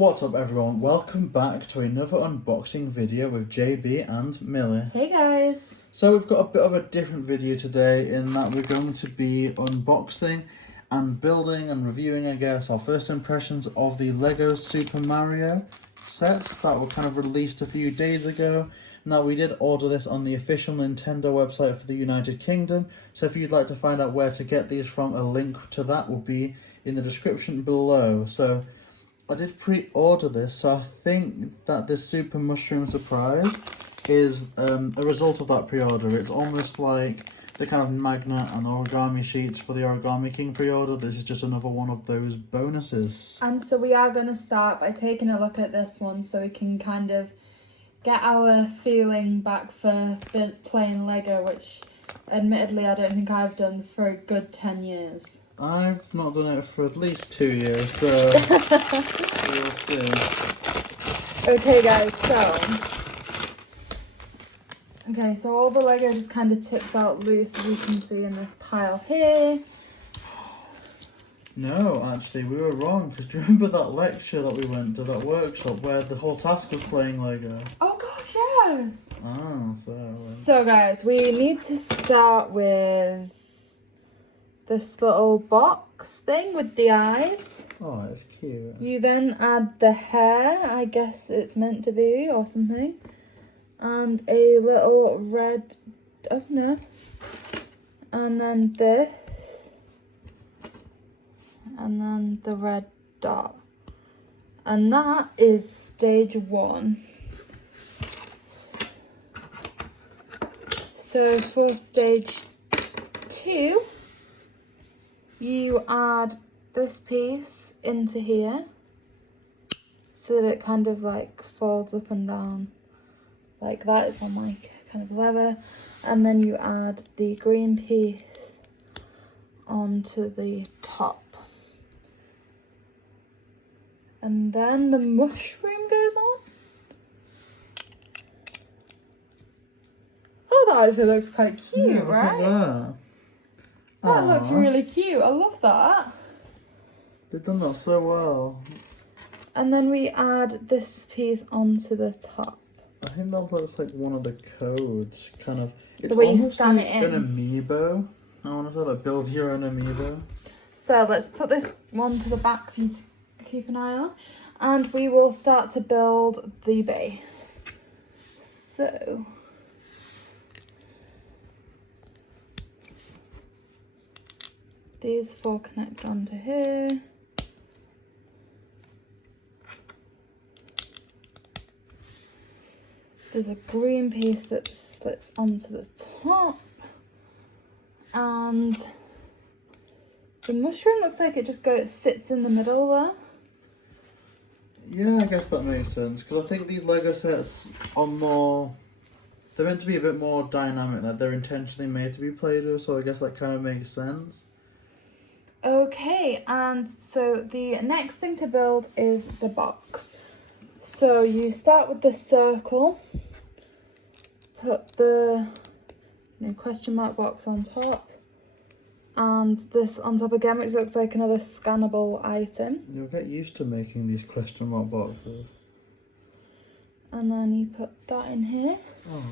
What's up everyone, welcome back to another unboxing video with JB and Millie. Hey guys! So we've got a bit of a different video today in that we're going to be unboxing and building and reviewing, I guess, our first impressions of the LEGO Super Mario sets that were kind of released a few days ago. Now we did order this on the official Nintendo website for the United Kingdom, so if you'd like to find out where to get these from, a link to that will be in the description below. So I did pre-order this, so I think that this Super Mushroom Surprise is a result of that pre-order. It's almost like the kind of magnet and origami sheets for the Origami King pre-order. This is just another one of those bonuses. And so we are going to start by taking a look at this one so we can kind of get our feeling back for playing LEGO, which admittedly I don't think I've done for a good 10 years. I've not done it for at least 2 years, so we'll see. Okay guys, so all the LEGO just kind of tips out loose, as you can see in this pile here. No, actually, we were wrong, because do you remember that lecture that we went to, that workshop, where the whole task was playing LEGO? Oh gosh, yes! Ah, So guys, we need to start with this little box thing with the eyes. Oh, it's cute. You then add the hair, I guess it's meant to be, or something. And a little red, oh no. And then this. And then the red dot. And that is stage 1. So for stage 2, you add this piece into here so that it kind of like folds up and down like that. It's on like kind of leather, and then you add the green piece onto the top, and then the mushroom goes on. Oh, that actually looks quite cute, Yeah, right? That looks really cute. I love that. They've done that so well. And then we add this piece onto the top. I think that looks like one of the codes, kind of. It's The way you almost scan like it in. an amiibo. I want to say like build your own amiibo. So let's put this one to the back for you to keep an eye on. And we will start to build the base. So these 4 connect onto here. There's a green piece that slits onto the top. And the mushroom looks like it sits in the middle there. Yeah, I guess that makes sense, because I think these LEGO sets are more... They're meant to be a bit more dynamic, like they're intentionally made to be played with, so I guess that kind of makes sense. Okay, and so the next thing to build is the box. So you start with the circle, put the question mark box on top, and this on top again, which looks like another scannable item. You'll get used to making these question mark boxes. And then you put that in here, Oh.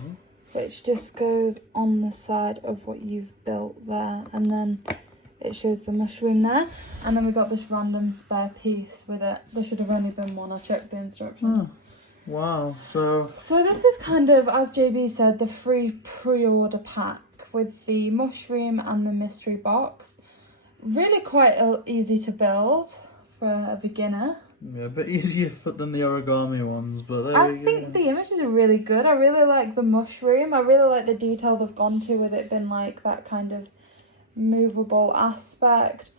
which just goes on the side of what you've built there, and then it shows the mushroom there. And then we got this random spare piece with it. There should have only been one. I checked the instructions. Oh. Wow. So this is kind of, as JB said, the free pre-order pack with the mushroom and the mystery box. Really quite easy to build for a beginner. yeah, a bit easier than the origami ones, but there I we think go. the images are really good. I really like the mushroom. I really like the detail they've gone to with it being like that kind of movable aspect,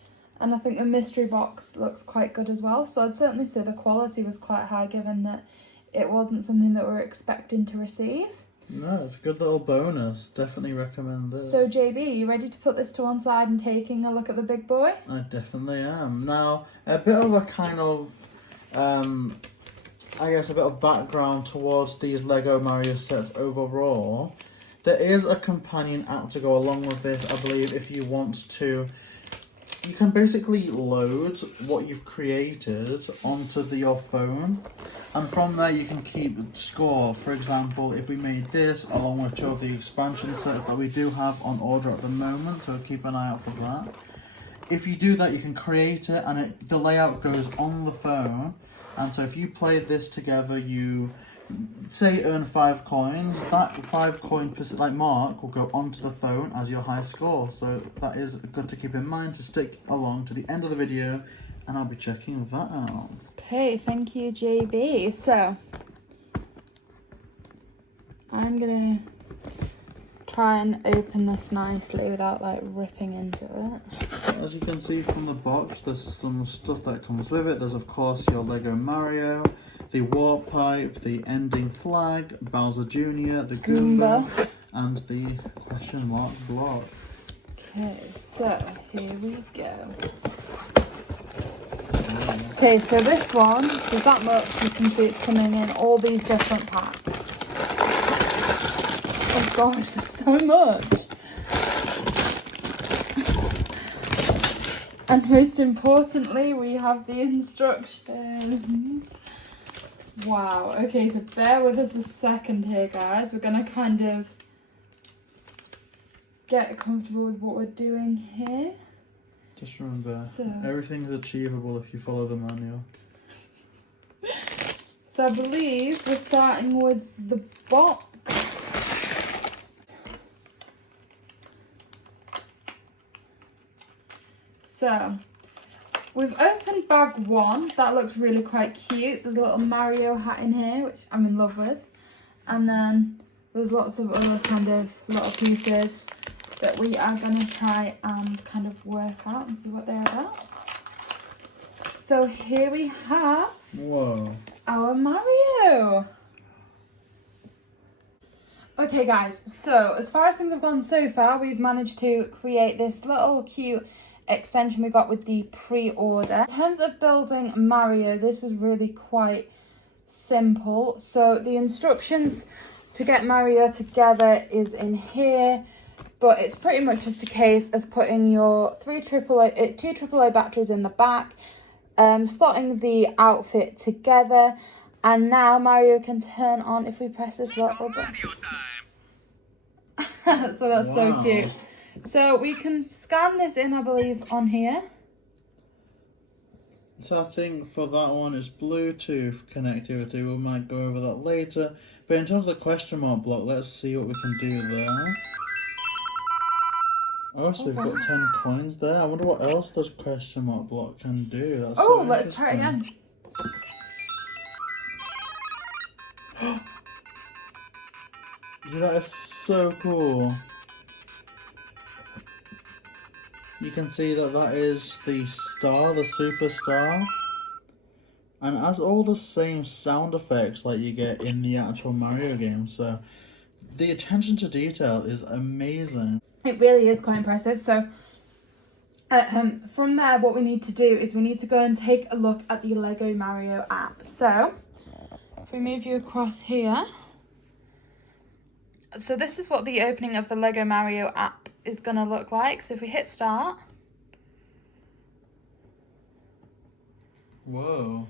and I think the mystery box looks quite good as well. So I'd certainly say the quality was quite high, given that it wasn't something that we're expecting to receive. No, it's a good little bonus. Definitely recommend this. So JB, you ready to put this to one side and taking a look at the big boy? I definitely am. Now, a bit of a kind of, I guess a bit of background towards these LEGO Mario sets overall. There is a companion app to go along with this, I believe, if you want to you can basically load what you've created onto your phone, and from there you can keep score. For example, if we made this along with two of the expansion sets that we do have on order at the moment, so keep an eye out for that. If you do that, you can create it, and the layout goes on the phone. And so if you play this together, you say earn 5 coins. That 5 coin mark will go onto the phone as your high score. So that is good to keep in mind to stick along to the end of the video, and I'll be checking that out. Okay, thank you, JB. So I'm gonna try and open this nicely without like ripping into it. As you can see from the box, there's some stuff that comes with it. There's of course your Lego Mario, the warp pipe, the ending flag, Bowser Jr., the Goomba, and the question mark block. Okay, so here we go. Okay, so this one, there's that much, you can see it's coming in all these different packs. Oh gosh, there's so much. And most importantly, we have the instructions. Wow, okay, so bear with us a second here, guys. We're gonna kind of get comfortable with what we're doing here. Just remember, everything is achievable if you follow the manual. So I believe we're starting with the box. So we've opened bag 1. That looks really quite cute. There's a little Mario hat in here, which I'm in love with. And then there's lots of other kind of little pieces that we are going to try and kind of work out and see what they're about. So here we have our Mario. Okay guys, so as far as things have gone so far, we've managed to create this little cute extension we got with the pre-order. In terms of building Mario, this was really quite simple. So the instructions to get Mario together is in here, but it's pretty much just a case of putting your two AAA batteries in the back, slotting the outfit together, and now Mario can turn on if we press this little button. So that's so cute. So we can scan this in, I believe, on here. So I think for that one it's Bluetooth connectivity. We might go over that later. But in terms of the question mark block, let's see what we can do there. Oh, so we've got 10 coins there. I wonder what else this question mark block can do. That's so let's try it again. See, that is so cool. You can see that is the star, the superstar. And it has all the same sound effects like you get in the actual Mario game. So the attention to detail is amazing. It really is quite impressive. So from there, what we need to do is we need to go and take a look at the Lego Mario app. So if we move you across here. So this is what the opening of the Lego Mario app is going to look like. So if we hit start. Whoa.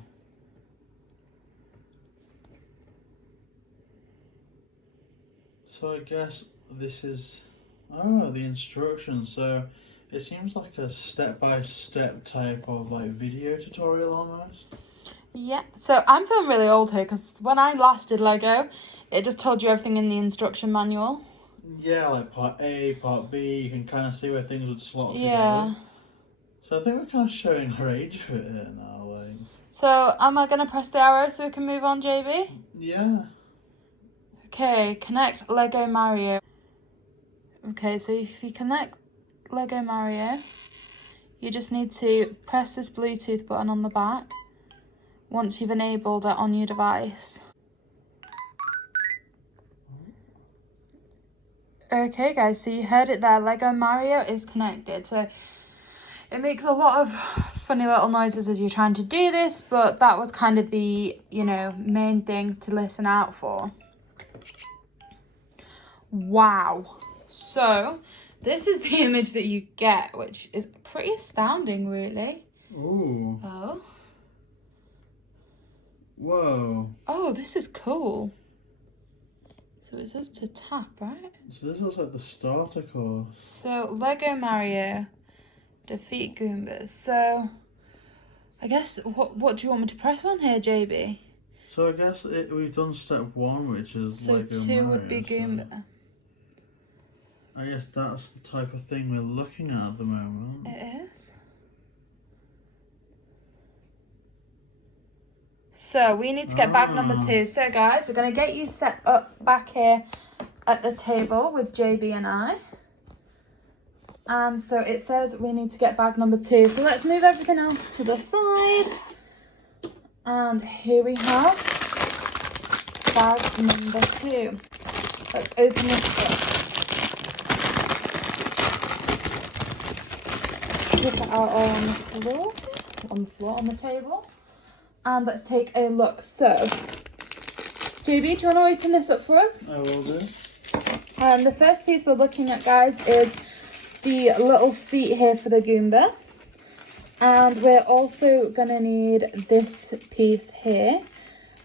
So I guess this is, the instructions. So it seems like a step-by-step type of like video tutorial almost. Yeah, so I'm feeling really old here because when I last did Lego, it just told you everything in the instruction manual. Yeah, like part A, part B, you can kind of see where things would slot together. Yeah. So I think we're kind of showing our age of it here now. Like. So am I going to press the arrow so we can move on, JB? Yeah. Okay, connect Lego Mario. Okay, so if you connect Lego Mario, you just need to press this Bluetooth button on the back once you've enabled it on your device. Okay guys, so you heard it there, Lego Mario is connected. So it makes a lot of funny little noises as you're trying to do this, but that was kind of the, main thing to listen out for. Wow. So This is the image that you get, which is pretty astounding, really. Ooh. Oh. Whoa. Oh, this is cool. So it says to tap, right? So this looks like the starter course. So, Lego Mario, defeat Goombas. So, I guess, what do you want me to press on here, JB? So I guess we've done step 1, which is So Lego 2 Mario, would be Goomba. So I guess that's the type of thing we're looking at the moment. It is. So we need to get bag number 2. So guys, we're going to get you set up back here at the table with JB and I. And so it says we need to get bag number 2. So let's move everything else to the side. And here we have bag number 2. Let's open this up. Put it out on the floor, on the table. And let's take a look. So, JB, do you want to open this up for us? I will do. And the first piece we're looking at, guys, is the little feet here for the Goomba. And we're also going to need this piece here,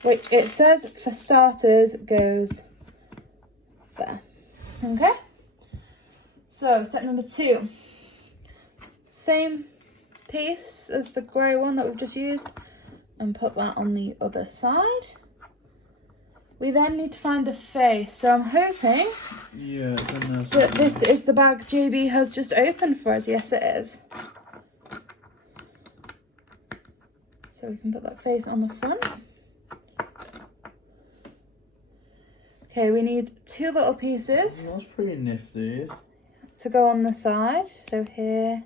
which it says, for starters, goes there. Okay? So, step number 2. Same piece as the grey one that we've just used. And put that on the other side. We then need to find the face. So I'm hoping that this is the bag JB has just opened for us. Yes, it is. So we can put that face on the front. Okay, we need 2 little pieces. That's pretty nifty. To go on the side. So here.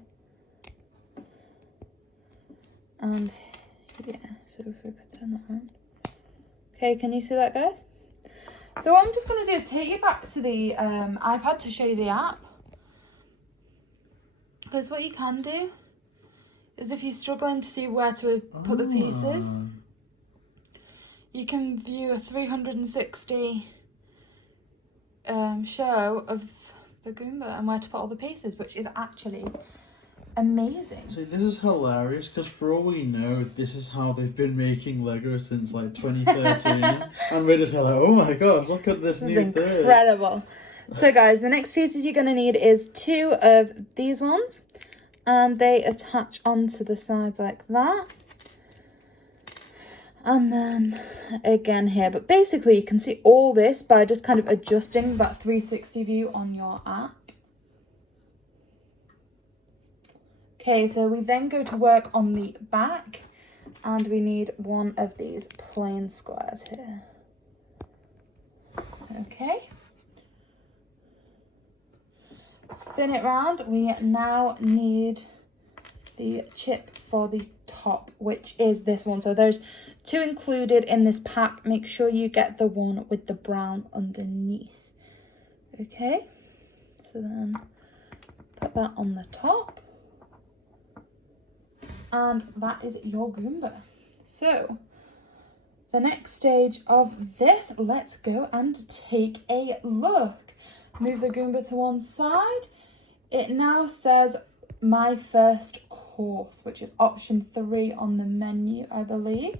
And yeah, so if we turn that around. Okay, can you see that, guys? So what I'm just going to do is take you back to the iPad to show you the app. Because what you can do is if you're struggling to see where to put the pieces, you can view a 360 show of the Goomba and where to put all the pieces, which is actually amazing. See, this is hilarious because for all we know, this is how they've been making Lego since like 2013. And we're just like, oh my god, look at this new thing. Incredible. So guys, the next pieces you're going to need is 2 of these ones. And they attach onto the sides like that. And then again here. But basically you can see all this by just kind of adjusting that 360 view on your app. Okay, so we then go to work on the back, and we need 1 of these plain squares here. Okay. Spin it round. We now need the chip for the top, which is this one. So there's 2 included in this pack. Make sure you get the one with the brown underneath. Okay, so then put that on the top. And that is your Goomba. So, the next stage of this, let's go and take a look. Move the Goomba to one side. It now says my first course, which is option 3 on the menu, I believe.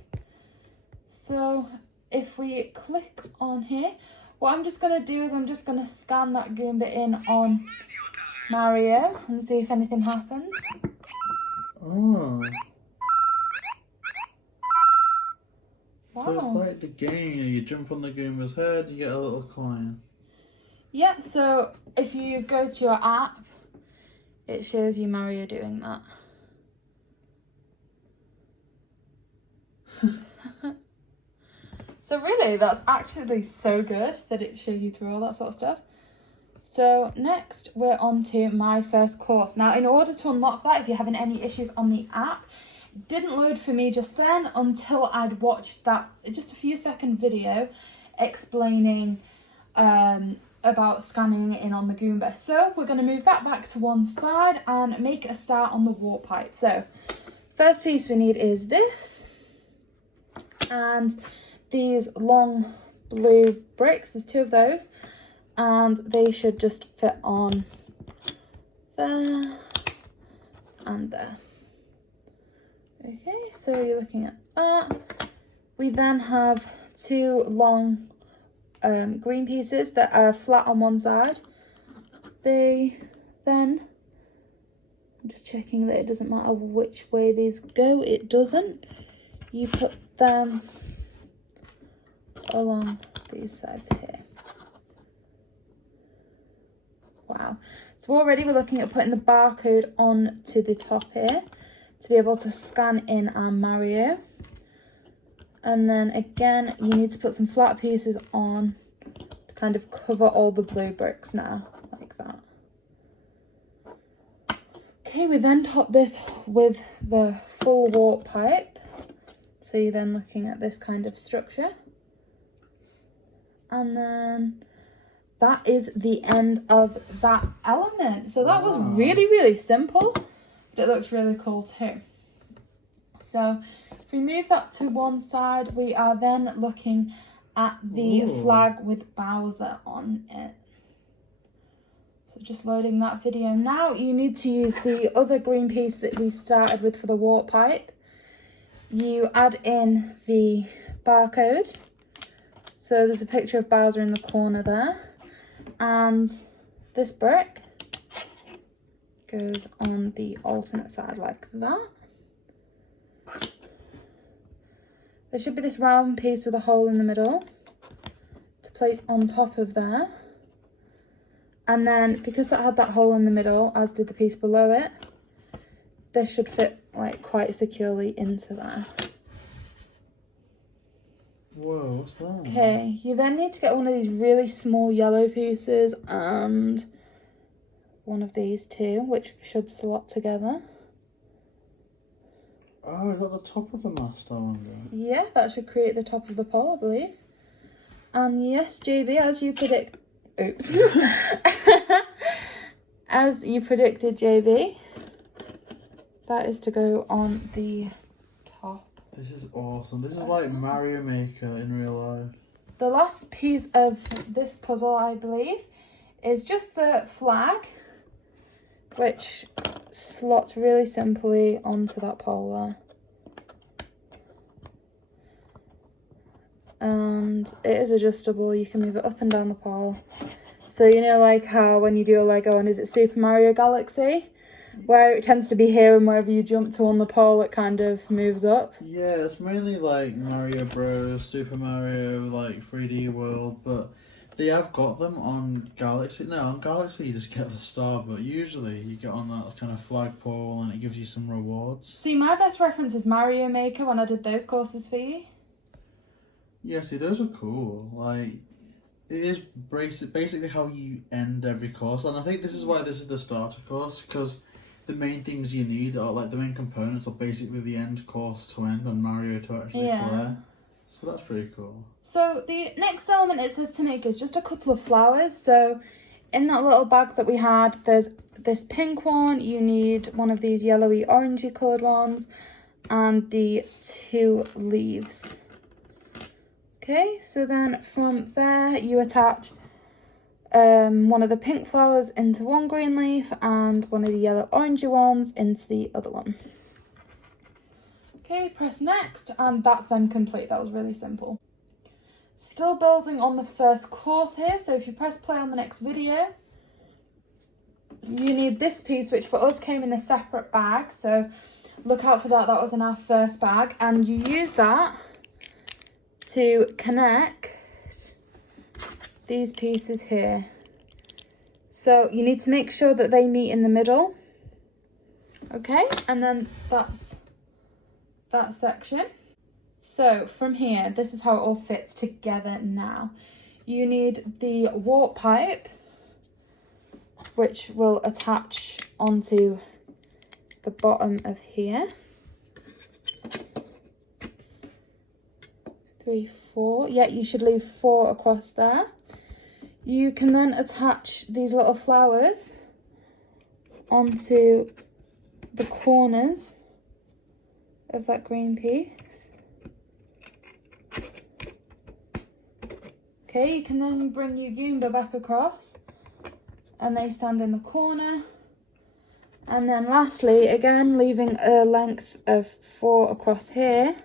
So, if we click on here, what I'm just going to do is I'm just going to scan that Goomba in on Mario and see if anything happens. Oh. Wow. So it's like the game, you jump on the Goomba's head, you get a little coin. Yeah, so if you go to your app, it shows you Mario doing that. So really, that's actually so good that it shows you through all that sort of stuff. So next we're on to my first course. Now in order to unlock that, if you're having any issues on the app, it didn't load for me just then until I'd watched that just a few second video explaining about scanning it in on the Goomba. So we're going to move that back to one side and make a start on the warp pipe. So first piece we need is this and these long blue bricks. There's 2 of those. And they should just fit on there and there. Okay, so you're looking at that. We then have two long green pieces that are flat on one side. They then, I'm just checking that it doesn't matter which way these go. It doesn't. You put them along these sides here. Wow. So already we're looking at putting the barcode onto the top here to be able to scan in our Mario. And then again, you need to put some flat pieces on to kind of cover all the blue bricks now, like that. Okay, we then top this with the full warp pipe. So you're then looking at this kind of structure. And then that is the end of that element. So that was really, really simple, but it looks really cool too. So if we move that to one side, we are then looking at the flag with Bowser on it. So just loading that video now. You need to use the other green piece that we started with for the warp pipe. You add in the barcode. So there's a picture of Bowser in the corner there. And this brick goes on the alternate side like that. There should be this round piece with a hole in the middle to place on top of there. And then because that had that hole in the middle, as did the piece below it, this should fit like quite securely into there. Whoa, what's that? Okay, you then need to get one of these really small yellow pieces and one of these too, which should slot together. Oh, is that the top of the mast, I wonder? Yeah, that should create the top of the pole, I believe. And yes, JB, as you predict... Oops. As you predicted, JB, that is to go on the top. This is awesome. This is like Mario Maker in real life. The last piece of this puzzle, I believe, is just the flag, which slots really simply onto that pole there. And it is adjustable. You can move it up and down the pole. So you know, like how when you do a Lego and is it Super Mario Galaxy, where it tends to be here and wherever you jump to on the pole it kind of moves up. Yeah, it's mainly like Mario Bros, Super Mario, like 3D World, but they have got them on Galaxy. No, on Galaxy you just get the star, but usually you get on that kind of flagpole and it gives you some rewards. See, my best reference is Mario Maker when I did those courses for you. Yeah, see, those are cool. Like, it is basically how you end every course, and I think this is why this is the starter course, because the main things you need are, like, the main components are basically the end course to end and Mario to actually play. So that's pretty cool. So the next element it says to make is just a couple of flowers. So in that little bag that we had, there's this pink one, you need one of these yellowy orangey coloured ones, and the two leaves. Okay, so then from there you attach one of the pink flowers into one green leaf and one of the yellow orangey ones into the other one. Okay, press next, and that's then complete. That was really simple. Still building on the first course here, so if you press play on the next video, you need this piece, which for us came in a separate bag, so look out for that. That was in our first bag, and you use that to connect these pieces here. So you need to make sure that they meet in the middle. Okay, and then that's that section. So from here, this is how it all fits together now. You need the warp pipe, which will attach onto the bottom of here. 3, 4. Yeah, you should leave 4 across there. You can then attach these little flowers onto the corners of that green piece. Okay, you can then bring your Goomba back across and they stand in the corner And then lastly, again, leaving a length of 4 across here.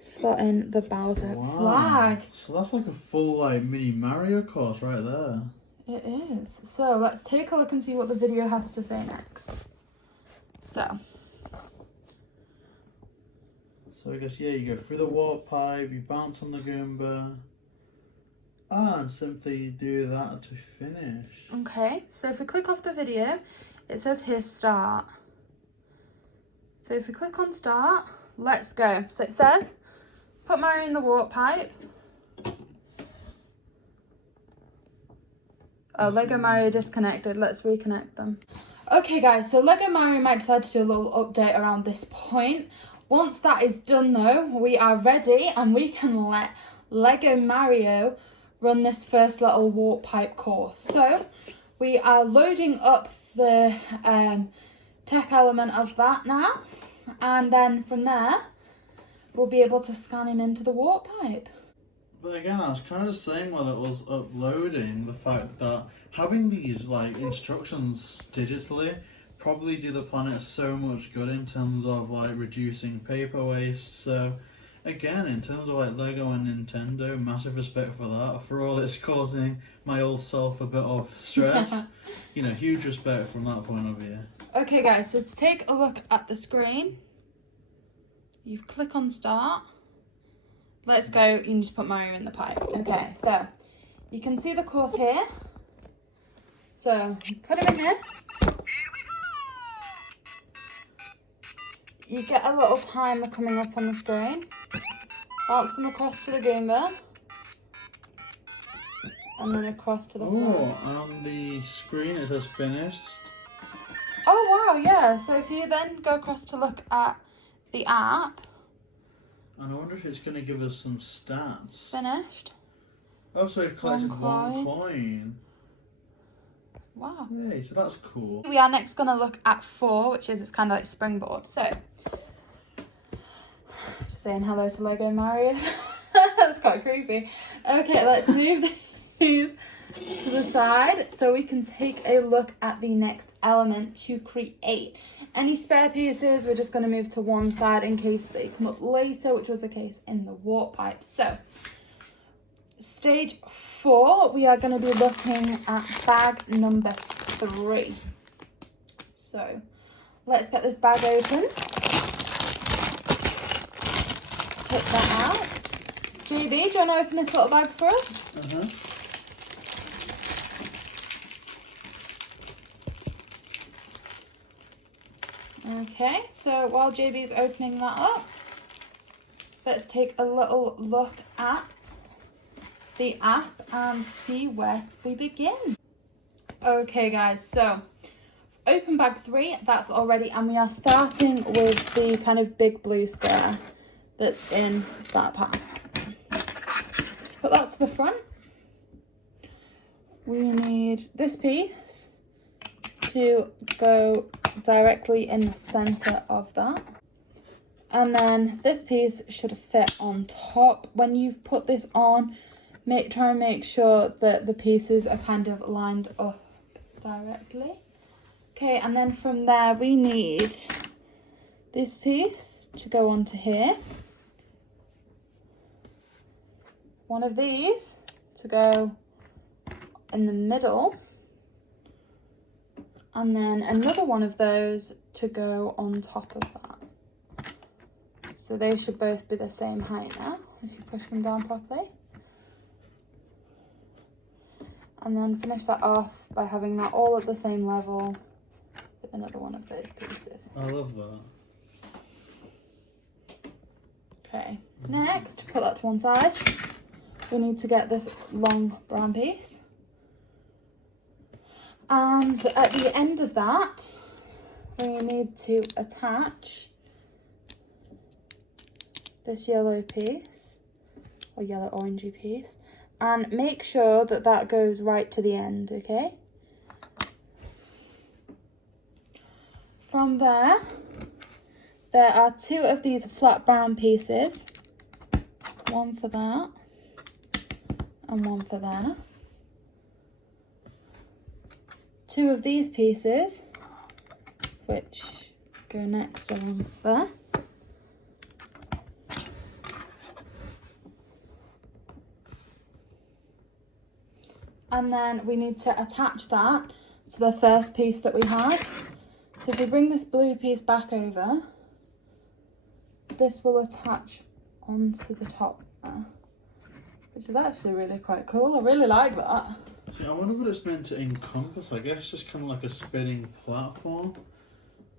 Slot in the Bowser flag. So that's like a full like mini Mario course right there. It is. So let's take a look and see what the video has to say next. So I guess, yeah, you go through the warp pipe, you bounce on the Goomba, and simply do that to finish. Okay, so if we click off the video, it says here start. So if we click on start, let's go. So it says, put Mario in the warp pipe. Oh, Lego Mario disconnected. Let's reconnect them. Okay guys, so Lego Mario might decide to do a little update around this point. Once that is done though, we are ready and we can let Lego Mario run this first little warp pipe course. So we are loading up the tech element of that now, and then from there we'll be able to scan him into the warp pipe. But again, I was kind of saying while it was uploading the fact that having these like instructions digitally probably do the planet so much good in terms of like reducing paper waste. So again, in terms of like Lego and Nintendo, massive respect for that, for all it's causing my old self a bit of stress. You know, huge respect from that point of view. Okay guys, so to take a look at the screen, you click on start. Let's go, you can just put Mario in the pipe. Okay, so you can see the course here. So put him in here. You get a little timer coming up on the screen. Bounce them across to the Goomba. And then across to the floor. Oh, on the screen it says finished. Oh wow, yeah. So if you then go across to look at the app. And I wonder if it's going to give us some stats. Finished. Oh, so we've collected one coin. Wow. Yay, so that's cool. We are next going to look at 4, which is it's kind of like springboard. So, just saying hello to Lego Mario. That's quite creepy. Okay, let's move these to the side so we can take a look at the next element to create. Any spare pieces, we're just going to move to one side in case they come up later, which was the case in the warp pipe. So, stage 4, we are going to be looking at bag number 3. So, let's get this bag open. Take that out. JB, do you want to open this little bag for us? Okay, so while JB's opening that up, let's take a little look at the app and see where we begin. Okay guys, so open bag 3, that's already, and we are starting with the kind of big blue square that's in that pack. Put that to the front. We need this piece to go directly in the center of that. And then this piece should fit on top. When you've put this on, try and make sure that the pieces are kind of lined up directly. Okay, and then from there we need this piece to go onto here. One of these to go in the middle. And then another one of those to go on top of that. So they should both be the same height now, if you push them down properly. And then finish that off by having that all at the same level with another one of those pieces. I love that. Okay, next, put that to one side. We need to get this long brown piece. And at the end of that, we need to attach this yellow piece, or yellow orangey piece, and make sure that that goes right to the end, okay? From there are 2 of these flat brown pieces, one for that and one for there. two of these pieces, which go next along there. And then we need to attach that to the first piece that we had. So if we bring this blue piece back over, this will attach onto the top there, which is actually really quite cool. I really like that. See, I wonder what it's meant to encompass. I guess just kind of like a spinning platform.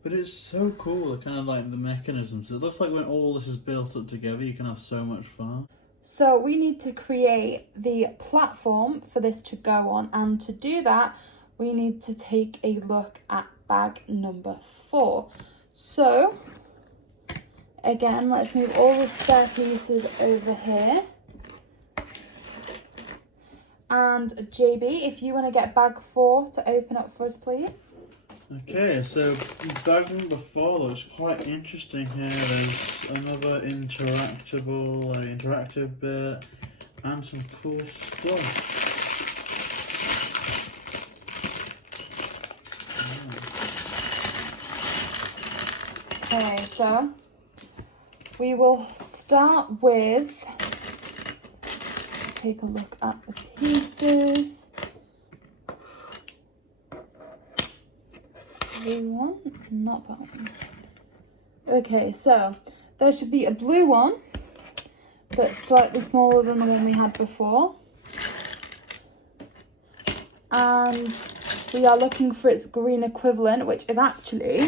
But it's so cool, the kind of like the mechanisms. It looks like when all this is built up together, you can have so much fun. So we need to create the platform for this to go on, and to do that we need to take a look at bag number 4. So again, let's move all the spare pieces over here. And JB, if you want to get bag 4 to open up for us, please. Okay, so bag number 4 looks quite interesting here. There's another interactive bit and some cool stuff. Okay, so we will start with, take a look at the pieces. Blue one, not that one. Okay, so there should be a blue one that's slightly smaller than the one we had before. And we are looking for its green equivalent, which is actually,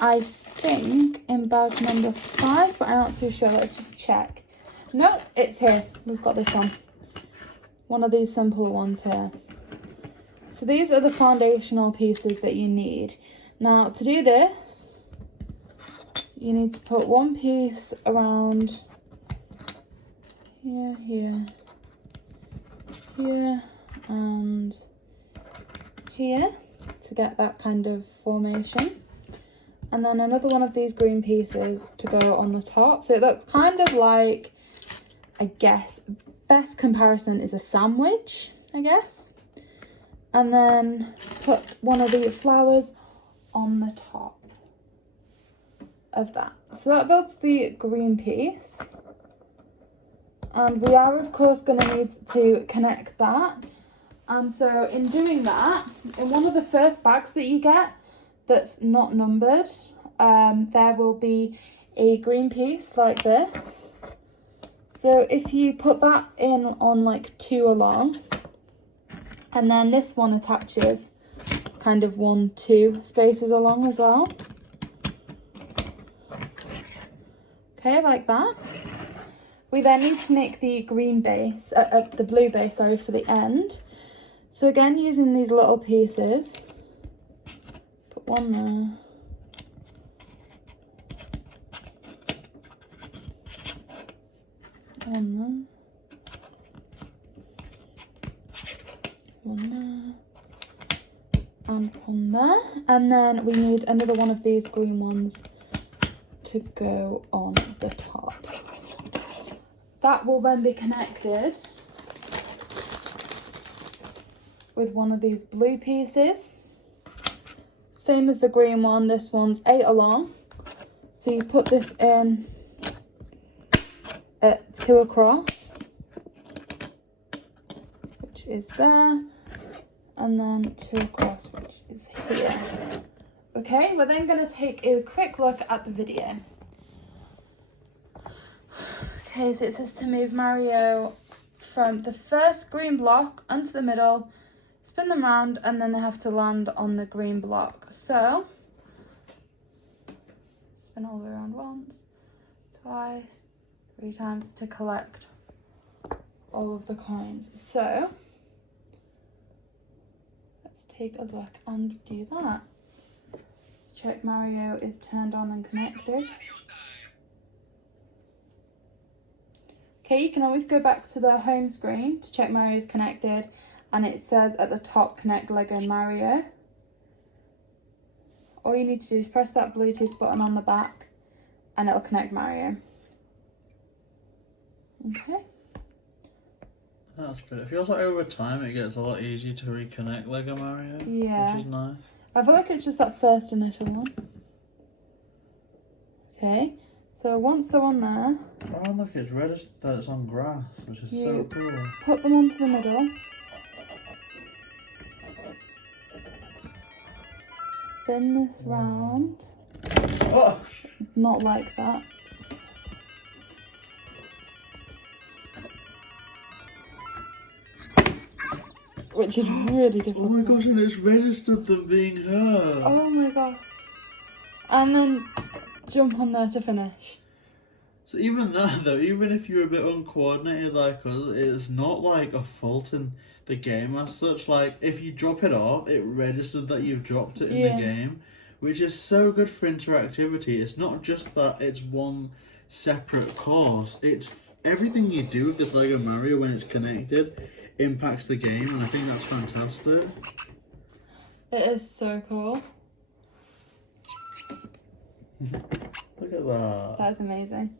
I think, in bag number 5, but I'm not too sure. Let's just check. No, it's here. We've got this one. One of these simpler ones here. So these are the foundational pieces that you need. Now, to do this, you need to put one piece around here, here, here, and here to get that kind of formation. And then another one of these green pieces to go on the top. So it looks kind of like, I guess, best comparison is a sandwich, I guess. And then put one of the flowers on the top of that. So that builds the green piece. And we are, of course, going to need to connect that. And so in doing that, in one of the first bags that you get that's not numbered, there will be a green piece like this. So if you put that in on like 2 along, and then this one attaches kind of 1, 2 spaces along as well. Okay, like that. We then need to make the green base, the blue base, sorry, for the end. So again, using these little pieces, put one there. One there. One there, and one there, and then we need another one of these green ones to go on the top. That will then be connected with one of these blue pieces. Same as the green one, this one's 8 along. So you put this in at 2 across, which is there. And then 2 across, which is here. Okay, we're then going to take a quick look at the video. Okay, so it says to move Mario from the first green block onto the middle, spin them around, and then they have to land on the green block. So, spin all the way around once, twice, 3 times to collect all of the coins. So, take a look and do that. Let's check Mario is turned on and connected. Okay, you can always go back to the home screen to check Mario's connected, and it says at the top, connect Lego Mario. All you need to do is press that Bluetooth button on the back and it'll connect Mario. Okay. That's good. It feels like over time it gets a lot easier to reconnect Lego Mario. Yeah. Which is nice. I feel like it's just that first initial one. Okay, so once they're on there... Oh look, it's registered that it's on grass, which is so cool. Put them onto the middle. Spin this round. Oh! Not like that. Which is really difficult. Oh my gosh, and it's registered them being her. Oh my gosh. And then jump on there to finish. So even that though, even if you're a bit uncoordinated like us, it's not like a fault in the game as such. Like if you drop it off, it registers that you've dropped it in the game, which is so good for interactivity. It's not just that it's one separate course, it's everything you do with this Lego Mario when it's connected impacts the game, and I think that's fantastic. It is so cool. Look at that. That is amazing.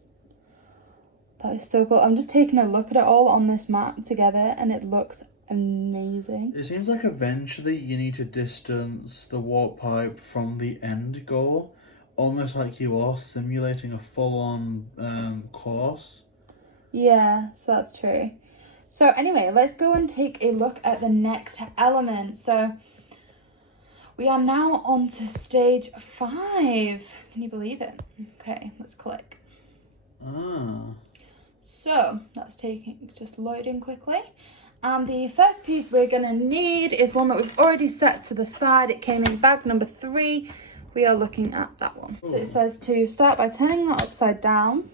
That is so cool. I'm just taking a look at it all on this map together and it looks amazing. It seems like eventually you need to distance the warp pipe from the end goal, almost like you are simulating a full-on course. Yeah, so that's true. So anyway, let's go and take a look at the next element. So we are now on to stage 5. Can you believe it? Okay, let's click. Ah. So that's just loading quickly. And the first piece we're gonna need is one that we've already set to the side. It came in bag number 3. We are looking at that one. Ooh. So it says to start by turning that upside down,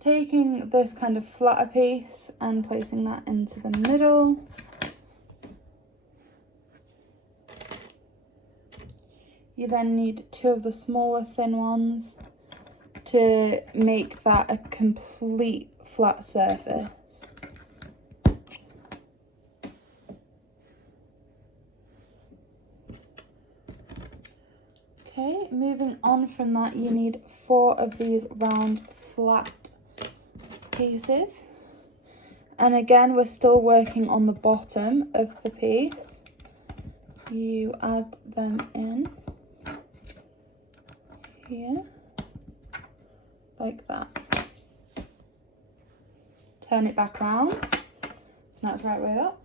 taking this kind of flatter piece and placing that into the middle. You then need 2 of the smaller thin ones to make that a complete flat surface. Okay, moving on from that, you need 4 of these round flat pieces. And again, we're still working on the bottom of the piece. You add them in here, like that. Turn it back round, so now it's right way up.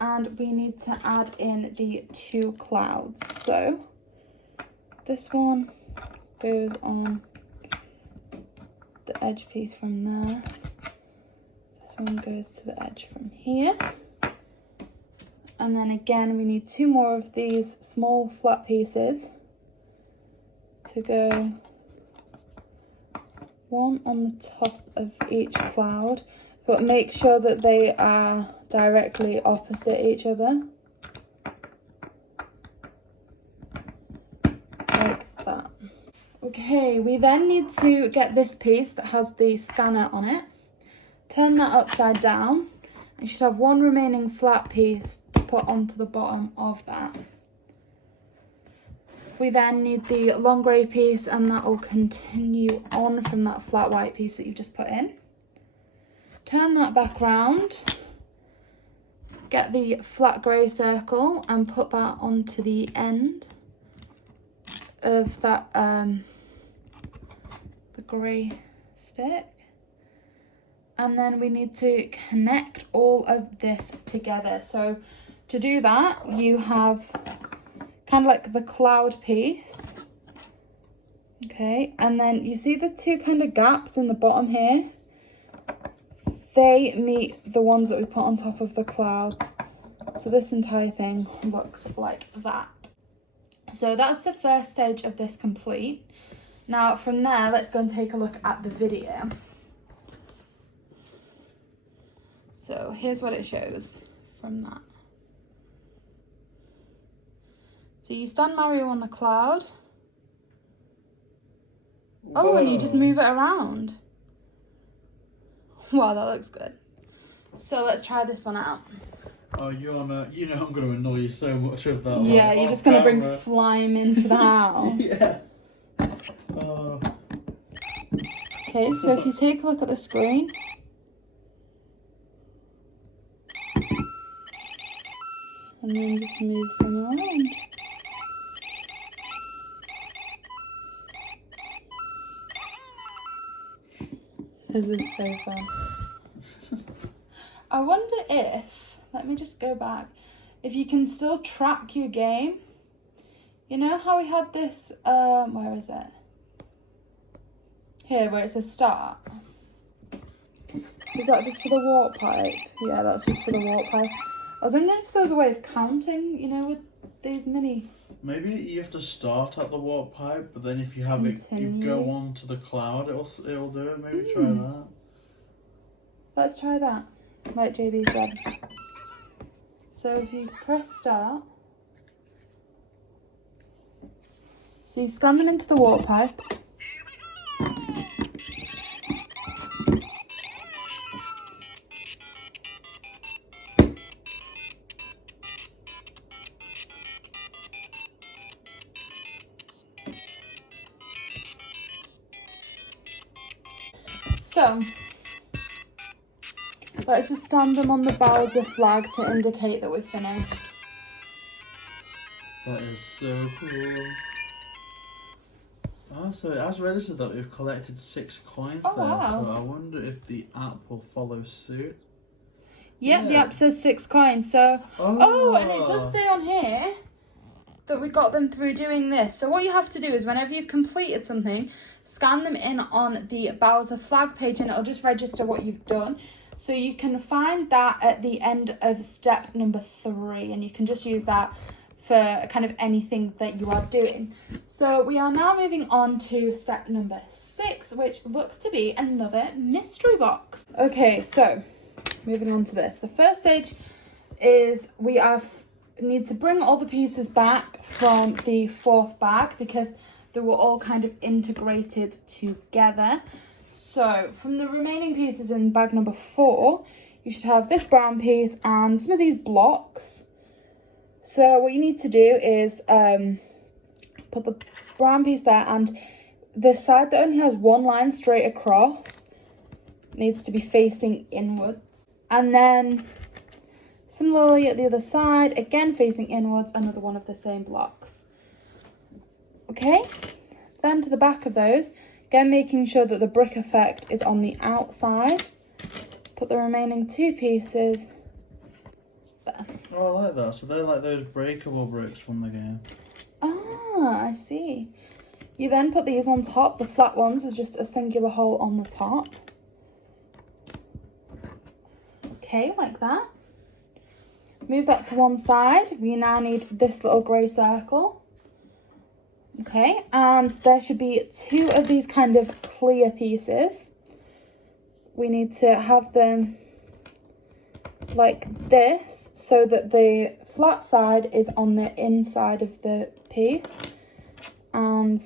And we need to add in the 2 clouds. So this one goes on the edge piece from there. This one goes to the edge from here. And then again, we need 2 more of these small flat pieces to go one on the top of each cloud, but make sure that they are directly opposite each other, like that. Okay, we then need to get this piece that has the scanner on it, turn that upside down, and you should have 1 remaining flat piece to put onto the bottom of that. We then need the long grey piece, and that will continue on from that flat white piece that you've just put in. Turn that back round, get the flat grey circle and put that onto the end of that the grey stick. And then we need to connect all of this together. So to do that, you have kind of like the cloud piece, okay, and then you see the 2 kind of gaps in the bottom here, they meet the ones that we put on top of the clouds, so this entire thing looks like that. So that's the first stage of this complete. Now from there, let's go and take a look at the video. So here's what it shows from that. So you stand Mario on the cloud. Oh, and you just move it around. Wow, that looks good. So let's try this one out. Oh, you know I'm going to annoy you so much with that. Yeah, you're just going to bring Flime into the house. Yeah. Oh. Okay, so if you take a look at the screen, and then just move them around. This is so fun. I wonder if, let me just go back, if you can still track your game. You know how we had this, where is it? Here, where it says start. Is that just for the warp pipe? Yeah, that's just for the warp pipe. I was wondering if there was a way of counting, you know, with these mini. Maybe you have to start at the warp pipe, but then if you have Continue. it, you go on to the cloud, it'll do it. Maybe try that. Let's try that, like JB said. So if you press start, so you scan them into the warp pipe. So let's just stand them on the Bowser flag to indicate that we've finished. That is so cool. Oh, so it has registered that we've collected 6 coins there, wow. so I wonder if the app will follow suit. Yep, Yeah. the app says 6 coins, so... Oh, and it does say on here that we got them through doing this. So what you have to do is whenever you've completed something, scan them in on the Bowser flag page and it'll just register what you've done. So you can find that at the end of step number 3 and you can just use that for kind of anything that you are doing. So we are now moving on to step number 6, which looks to be another mystery box. Okay, so moving on to this. The first stage is we need to bring all the pieces back from the 4th bag because they were all kind of integrated together. So from the remaining pieces in bag number 4, you should have this brown piece and some of these blocks. So what you need to do is put the brown piece there, and the side that only has one line straight across needs to be facing inwards. And then similarly at the other side, again facing inwards, another one of the same blocks. Okay, then to the back of those, again making sure that the brick effect is on the outside. Put the remaining 2 pieces there. Oh, I like that. So they're like those breakable bricks from the game. Ah, I see. You then put these on top. The flat ones with just a singular hole on the top. Okay, like that. Move that to one side. We now need this little grey circle. Okay, and there should be 2 of these kind of clear pieces. We need to have them like this so that the flat side is on the inside of the piece, and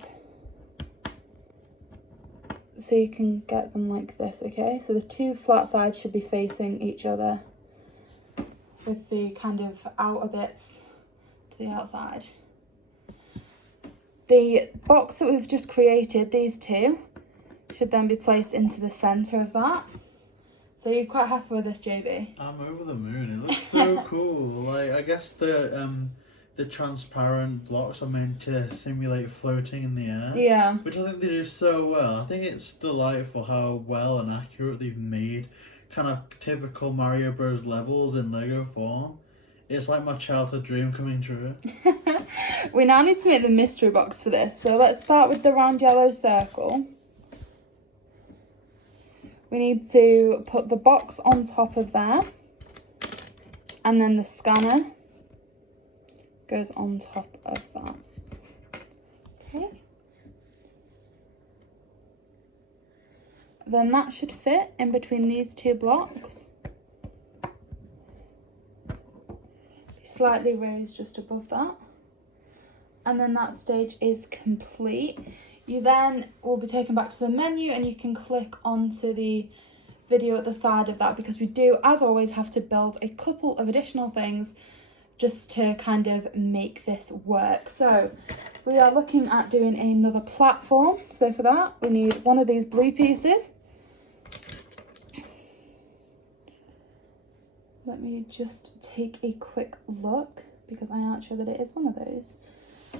so you can get them like this. Okay, so the 2 flat sides should be facing each other with the kind of outer bits to the outside. The box that we've just created, these 2, should then be placed into the centre of that. So you're quite happy with this, JB? I'm over the moon. It looks so cool. Like, I guess the transparent blocks are meant to simulate floating in the air. Yeah. Which I think they do so well. I think it's delightful how well and accurate they've made kind of typical Mario Bros. Levels in Lego form. It's like my childhood dream coming true. We now need to make the mystery box for this. So let's start with the round yellow circle. We need to put the box on top of there, and then the scanner goes on top of that. Okay. Then that should fit in between these 2 blocks. Be slightly raised just above that. And then that stage is complete. You then will be taken back to the menu and you can click onto the video at the side of that, because we do, as always, have to build a couple of additional things just to kind of make this work. So we are looking at doing another platform. So for that, we need one of these blue pieces. Let me just take a quick look. because I aren't sure that it is one of those.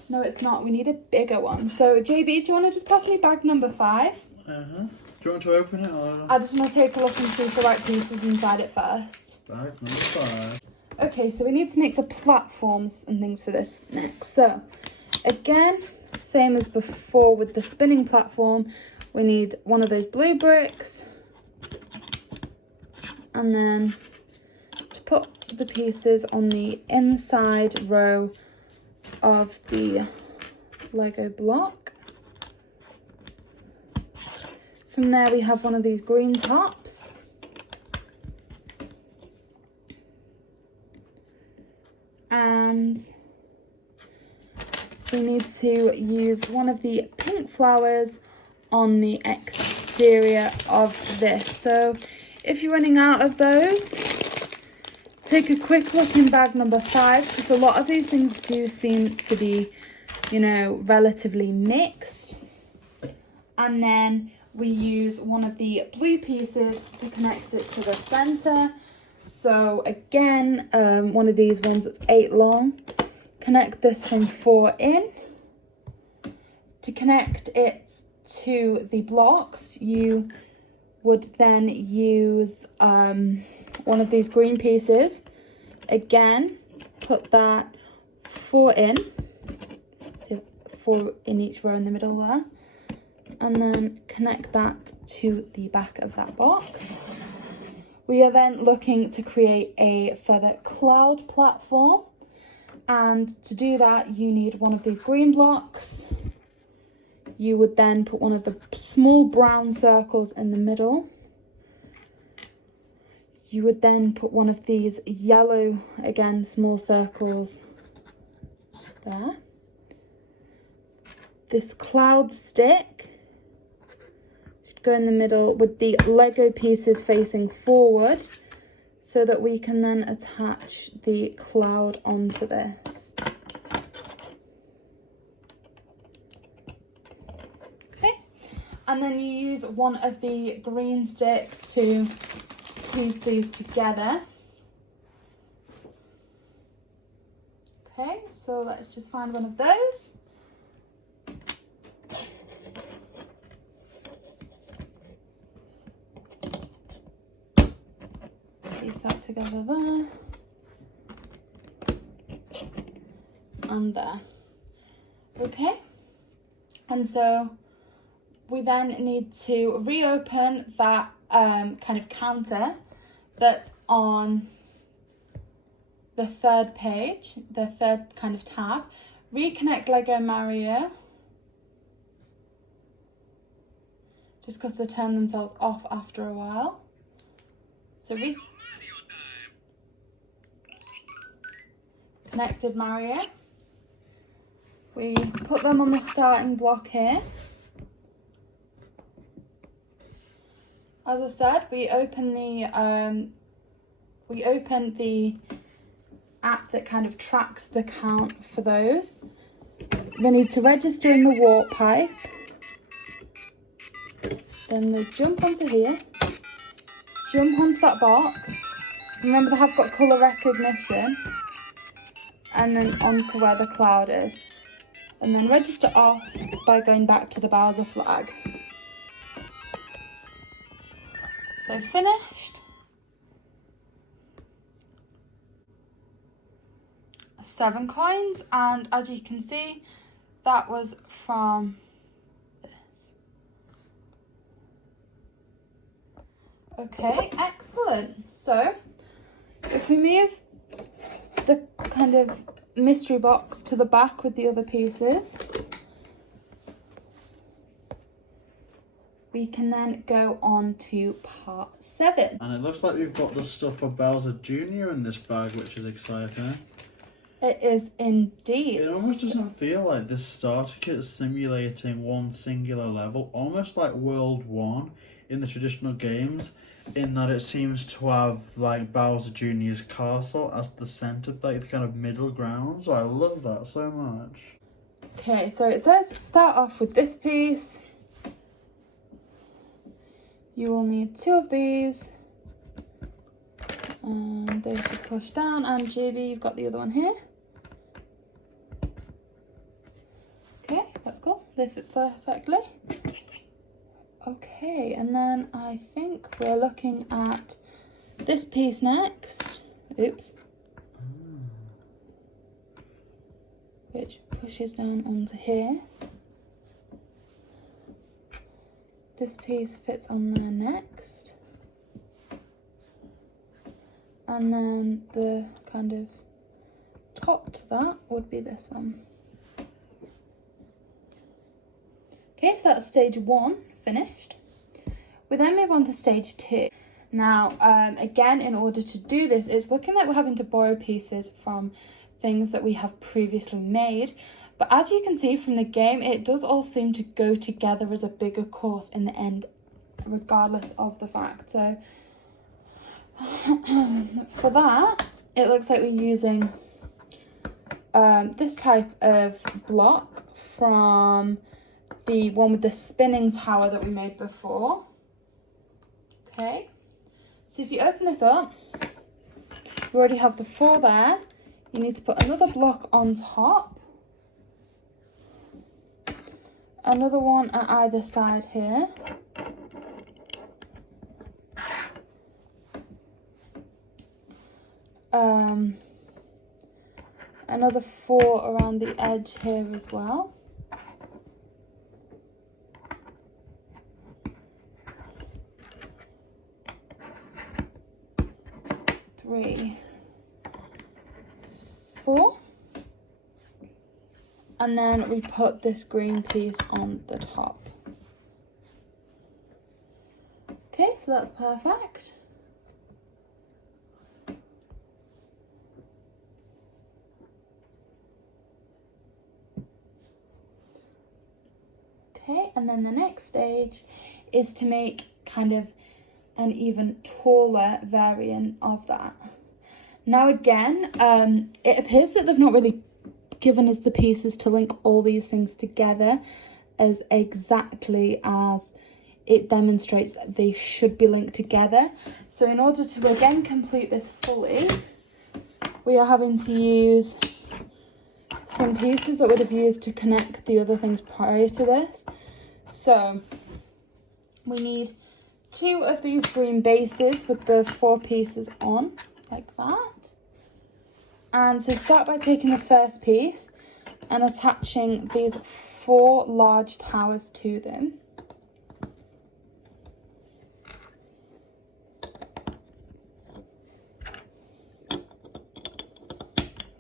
No, it's not. We need a bigger one. So, JB, do you want to just pass me bag number 5? Do you want to open it or? I just want to take a look and see if the right piece is inside it first. Bag number 5. Okay, so we need to make the platforms and things for this next. So, again, same as before with the spinning platform, we need one of those blue bricks. And then to put the pieces on the inside row of the Lego block. From there we have one of these green tops. And we need to use one of the pink flowers on the exterior of this. So if you're running out of those, take a quick look in bag number 5, because a lot of these things do seem to be, you know, relatively mixed. And then we use one of the blue pieces to connect it to the center. So again, one of these ones that's 8 long. Connect this from 4 in. To connect it to the blocks, you would then use one of these green pieces. Again, put that 4 in. So 4 in each row in the middle there. And then connect that to the back of that box. We are then looking to create a feather cloud platform. And to do that, you need one of these green blocks. You would then put one of the small brown circles in the middle. You would then put one of these yellow, again, small circles there. This cloud stick should go in the middle with the Lego pieces facing forward, so that we can then attach the cloud onto this. Okay, and then you use one of the green sticks to piece these together. Okay, so let's just find one of those. Piece that together there. And there. Okay, and so we then need to reopen that kind of counter that's on the 3rd page, the 3rd kind of tab. Reconnect Lego Mario, just because they turn themselves off after a while. So connected Mario. We put them on the starting block here. As I said, we open the app that kind of tracks the count for those. They need to register in the warp pipe. Then they jump onto here, jump onto that box. Remember, they have got colour recognition. And then onto where the cloud is. And then register off by going back to the Bowser flag. So finished. 7 coins, and as you can see, that was from this. Okay, excellent. So if we move the kind of mystery box to the back with the other pieces, we can then go on to part 7. And it looks like we've got the stuff for Bowser Jr. in this bag, which is exciting. It is indeed. It almost doesn't feel like this starter kit is simulating one singular level, almost like World 1 in the traditional games, in that it seems to have like Bowser Jr.'s castle as the centre, like the kind of middle ground. So I love that so much. Okay, so it says start off with this piece. You will need 2 of these. And they should push down, and JB, you've got the other one here. That's cool. They fit perfectly. Okay, and then I think we're looking at this piece next. Oops. Which pushes down onto here. This piece fits on there next. And then the kind of top to that would be this one. Okay, so that's stage 1 finished. We then move on to stage 2. Now, again, in order to do this, it's looking like we're having to borrow pieces from things that we have previously made. But as you can see from the game, it does all seem to go together as a bigger course in the end, regardless of the fact. So for that, it looks like we're using this type of block from the one with the spinning tower that we made before. Okay, so if you open this up, you already have the 4 there. You need to put another block on top, another one at either side here, another 4 around the edge here as well. Three, 4, and then we put this green piece on the top. Okay, so that's perfect. Okay, and then the next stage is to make kind of an even taller variant of that. Now again, it appears that they've not really given us the pieces to link all these things together as exactly as it demonstrates that they should be linked together. So in order to again complete this fully, we are having to use some pieces that would have used to connect the other things prior to this. So we need 2 of these green bases with the 4 pieces on, like that. And so start by taking the first piece and attaching these 4 large towers to them.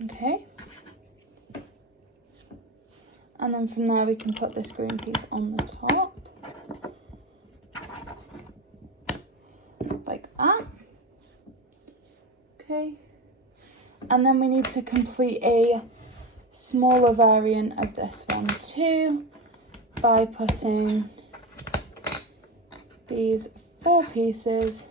Okay. And then from there we can put this green piece on the top. Like that. Okay. And then we need to complete a smaller variant of this one too by putting these 4 pieces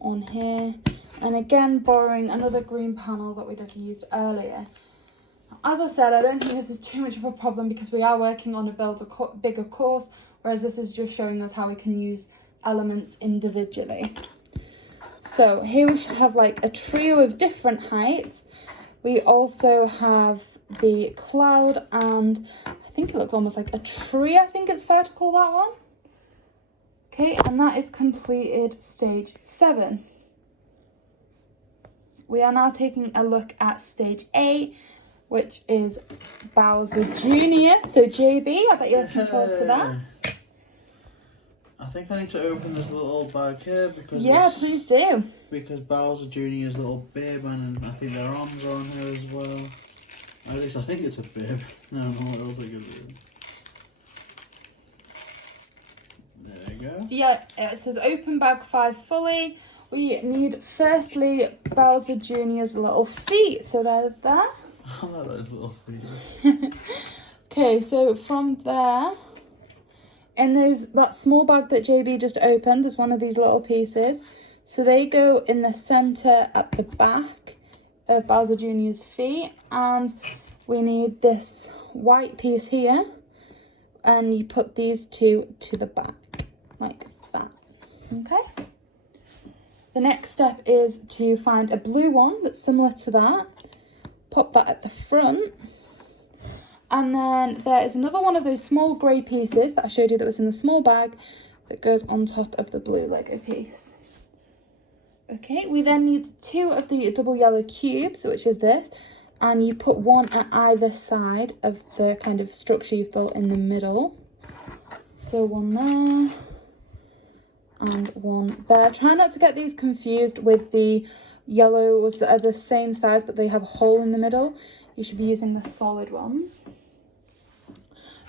on here, and again borrowing another green panel that we'd have used earlier. As I said, I don't think this is too much of a problem because we are working on a bigger course, whereas this is just showing us how we can use elements individually. So here we should have like a trio of different heights. We also have the cloud, and I think it looks almost like a tree. I think it's fair to call that one. Okay, and that is completed stage 7. We are now taking a look at stage 8, which is Bowser Jr. So JB, I bet you're looking forward to that. I think I need to open this little bag here because please do. Because Bowser Jr.'s little bib, and I think their arms are on here as well. At least I think it's a bib. I don't know what else I could do. There you go. So yeah, it says open bag 5 fully. We need firstly Bowser Jr.'s little feet. So there's that. I like those little feet. Okay, so from there, and there's that small bag that JB just opened, there's one of these little pieces. So they go in the centre at the back of Bowser Jr.'s feet, and we need this white piece here, and you put these 2 to the back, like that, okay? the next step is to find a blue one that's similar to that. Pop that at the front. And then there is another one of those small grey pieces that I showed you that was in the small bag that goes on top of the blue Lego piece. Okay, we then need 2 of the double yellow cubes, which is this, and you put one at either side of the kind of structure you've built in the middle. So one there and one there. Try not to get these confused with the yellows that are the same size but they have a hole in the middle. You should be using the solid ones.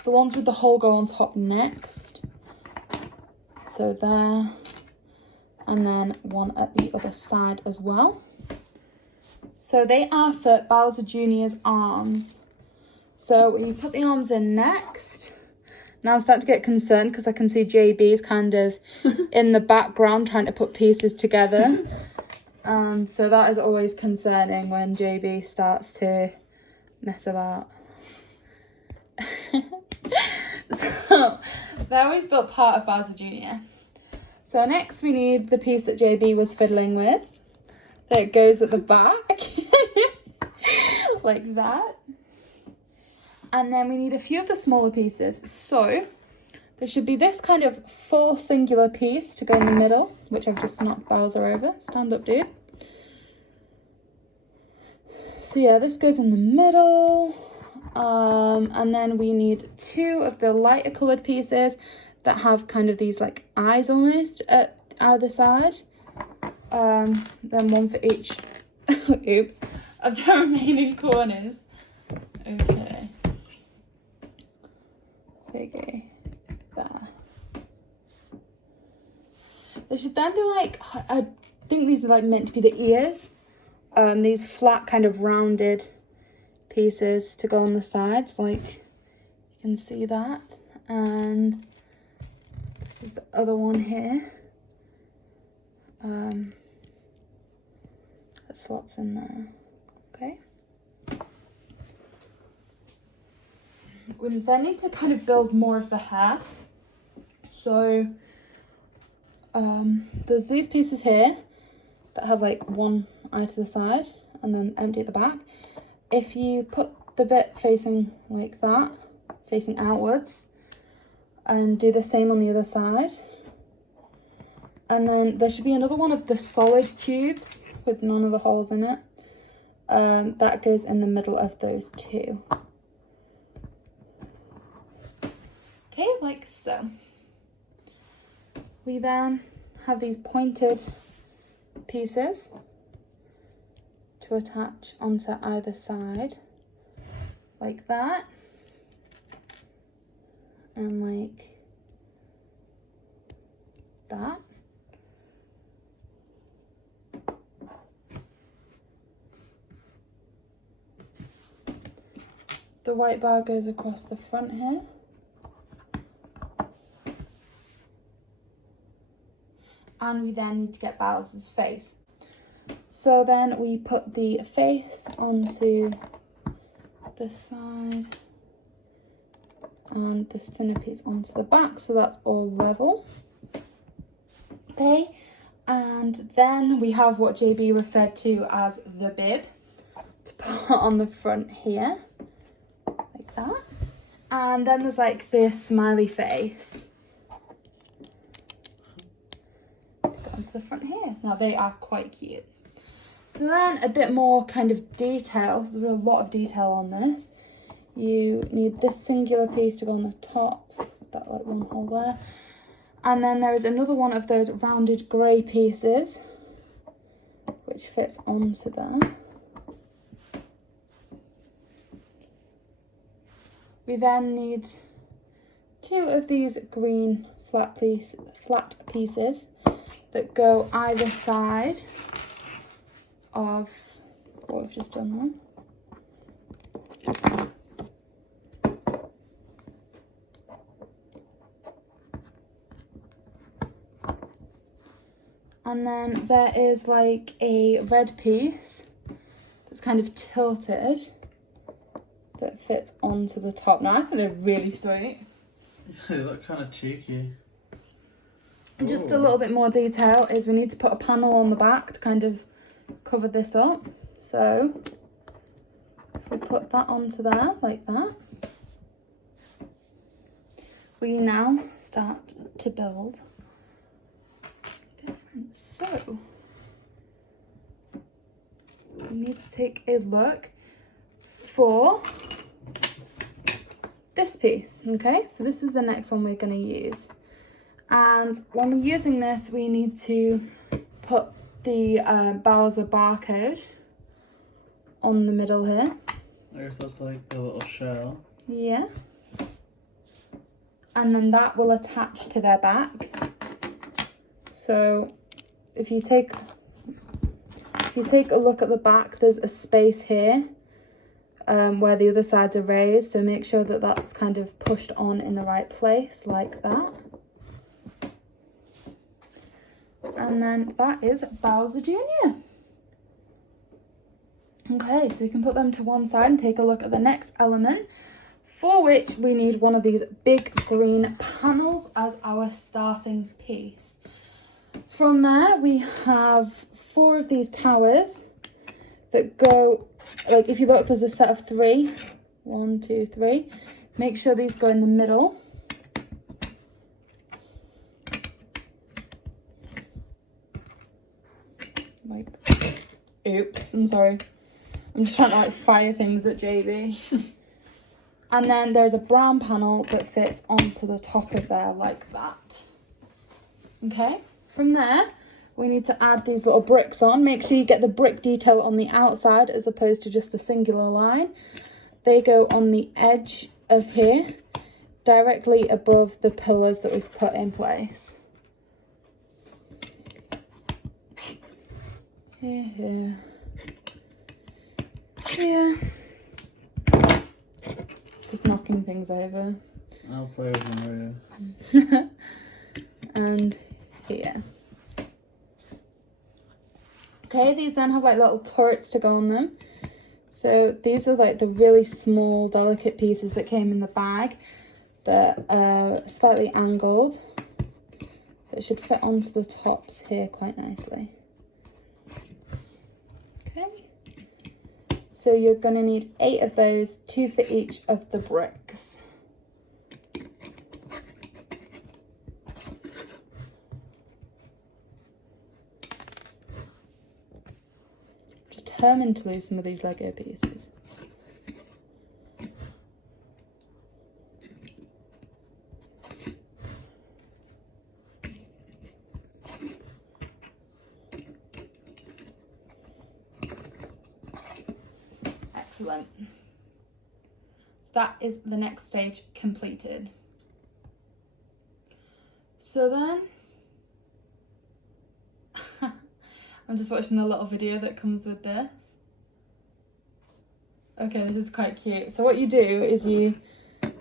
The ones with the hole go on top next. So there. And then one at the other side as well. So they are for Bowser Jr.'s arms. So we put the arms in next. Now I'm starting to get concerned because I can see JB's kind of in the background trying to put pieces together. So that is always concerning when JB starts to mess about. So there we've built part of Bowser Jr. So next we need the piece that JB was fiddling with. That goes at the back. Like that. And then we need a few of the smaller pieces. So there should be this kind of full singular piece to go in the middle, which I've just knocked Bowser over. Stand up, dude. So yeah, this goes in the middle. And then we need 2 of the lighter coloured pieces that have kind of these like eyes almost at either side. Then one for each oops, of the remaining corners. Okay. So they go there. There should then be like, I think these are like meant to be the ears. These flat kind of rounded pieces to go on the sides, like you can see that. And this is the other one here. It slots in there. Okay. We then need to kind of build more of the hair. So there's these pieces here that have like one eye to the side and then empty at the back. If you put the bit facing like that, facing outwards, and do the same on the other side. And then there should be another one of the solid cubes with none of the holes in it. That goes in the middle of those 2. Okay, like so. We then have these pointed pieces to attach onto either side, like that. And like that. The white bar goes across the front here. And we then need to get Bowser's face. So then we put the face onto this side and this thinner piece onto the back, so that's all level. Okay, and then we have what JB referred to as the bib to put on the front here, like that. And then there's like this smiley face to go onto the front here. Now they are quite cute. So then a bit more kind of detail, there's a lot of detail on this. You need this singular piece to go on the top, that like one hole there. And then there is another one of those rounded grey pieces, which fits onto there. We then need 2 of these green flat pieces that go either side of what we've just done there. And then there is like a red piece that's kind of tilted that fits onto the top. Now I think they're really sweet. They look kind of cheeky. Just a little bit more detail is we need to put a panel on the back to kind of cover this up. So we put that onto there like that. We now start to build. So we need to take a look for this piece. Okay, so this is the next one we're going to use. And when we're using this, we need to put the Bowser barcode on the middle here. I guess that's like a little shell. Yeah. And then that will attach to their back. So if you take a look at the back, there's a space here where the other sides are raised. So make sure that that's kind of pushed on in the right place like that. And then that is Bowser Jr. Okay, so you can put them to one side and take a look at the next element, for which we need one of these big green panels as our starting piece. From there, we have 4 of these towers that go, like if you look, there's a set of 3. 1, 2, 3. Make sure these go in the middle. Like, oops, I'm sorry. I'm just trying to like fire things at JB. And then there's a brown panel that fits onto the top of there like that. Okay, from there, we need to add these little bricks on. Make sure you get the brick detail on the outside as opposed to just the singular line. They go on the edge of here, directly above the pillars that we've put in place. Here. Yeah. Just knocking things over. I'll play with Mario. And here. Okay, these then have like little turrets to go on them. So these are like the really small, delicate pieces that came in the bag that are slightly angled. That should fit onto the tops here quite nicely. Okay. So you're going to need 8 of those, 2 for each of the bricks. Determined to lose some of these Lego pieces. Excellent. So that is the next stage completed. So then, I'm just watching the little video that comes with this. Okay, this is quite cute. So what you do is you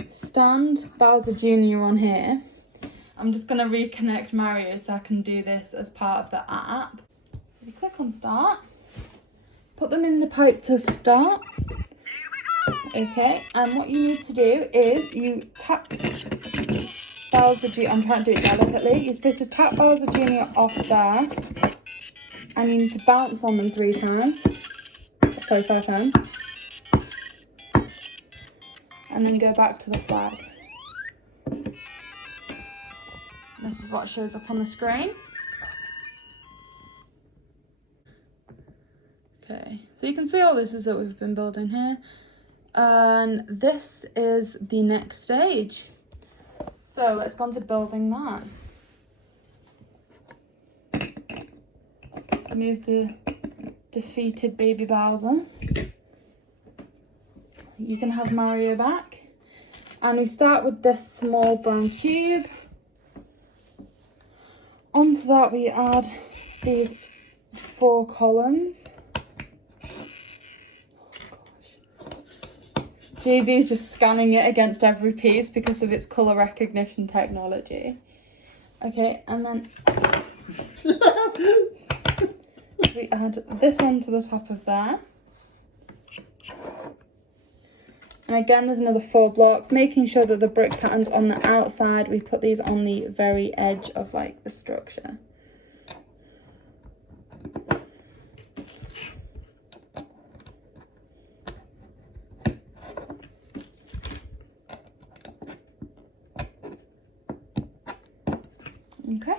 stand Bowser Jr. on here. I'm just going to reconnect Mario so I can do this as part of the app. So you click on start. Put them in the pipe to start. Okay, and what you need to do is you tap Bowser Jr. I'm trying to do it delicately. You're supposed to tap Bowser Jr. off there. And you need to bounce on them 3 times. Sorry, 5 times. And then go back to the flag. This is what shows up on the screen. Okay, so you can see all this is that we've been building here. And this is the next stage. So let's go on to building that. Let's move the defeated baby Bowser. You can have Mario back. And we start with this small brown cube. Onto that we add these 4 columns. JB is just scanning it against every piece because of its colour recognition technology. Okay, and then we add this onto the top of there. And again, there's another 4 blocks, making sure that the brick pattern's on the outside. We put these on the very edge of like the structure. Okay.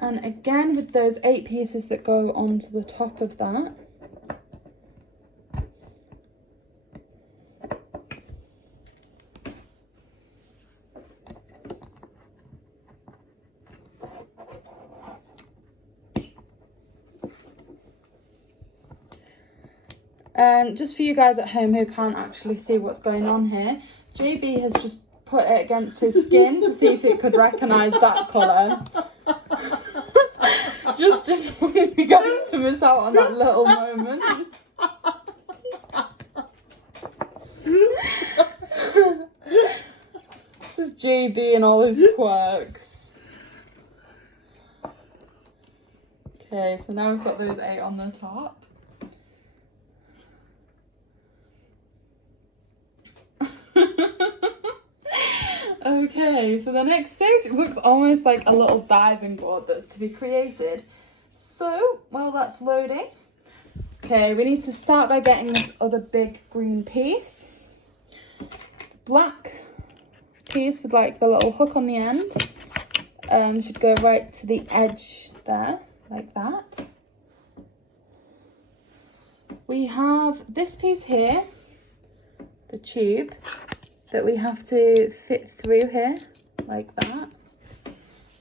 And again, with those 8 pieces that go onto the top of that, just for you guys at home who can't actually see what's going on here, JB has just put it against his skin to see if it could recognise that colour. Just didn't want you guys to miss out on that little moment. This is JB and all his quirks. Okay, so now we've got those 8 on the top. Okay, so the next stage looks almost like a little diving board that's to be created. So, while that's loading, okay, we need to start by getting this other big green piece. Black piece with like the little hook on the end should go right to the edge there, like that. We have this piece here, the tube, that we have to fit through here, like that.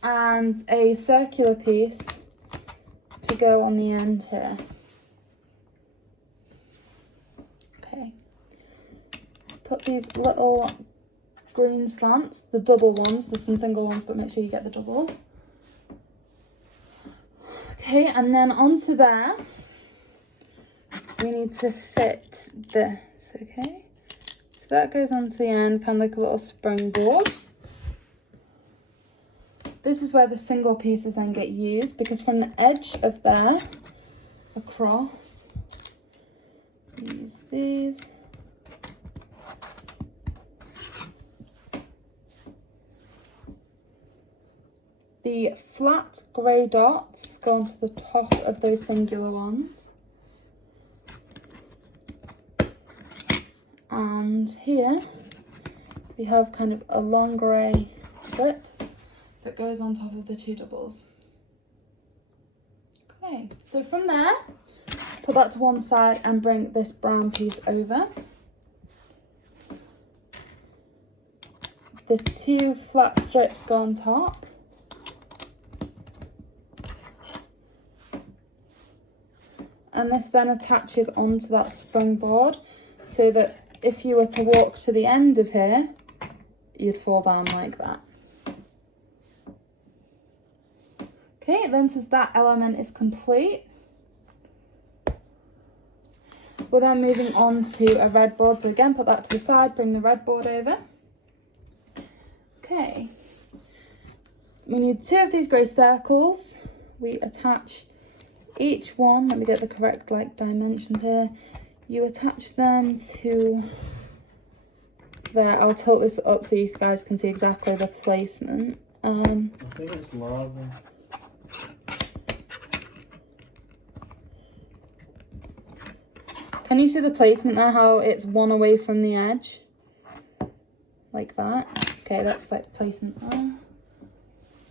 And a circular piece to go on the end here. Okay. Put these little green slants, the double ones, there's some single ones, but make sure you get the doubles. Okay, and then onto there, we need to fit this, okay? So that goes onto the end, kind of like a little springboard. This is where the single pieces then get used, because from the edge of there across, use these. The flat grey dots go onto the top of those singular ones. And here we have kind of a long grey strip that goes on top of the 2 doubles. Okay, so from there, put that to one side and bring this brown piece over. The 2 flat strips go on top. And this then attaches onto that springboard so that if you were to walk to the end of here, you'd fall down like that. Okay, then since that element is complete, we're then moving on to a red board. So again, put that to the side, bring the red board over. Okay, we need 2 of these grey circles. We attach each one, let me get the correct like dimensions here. You attach them to there. I'll tilt this up so you guys can see exactly the placement. I think it's lava. Can you see the placement there, how it's one away from the edge? Like that. Okay, that's like placement there.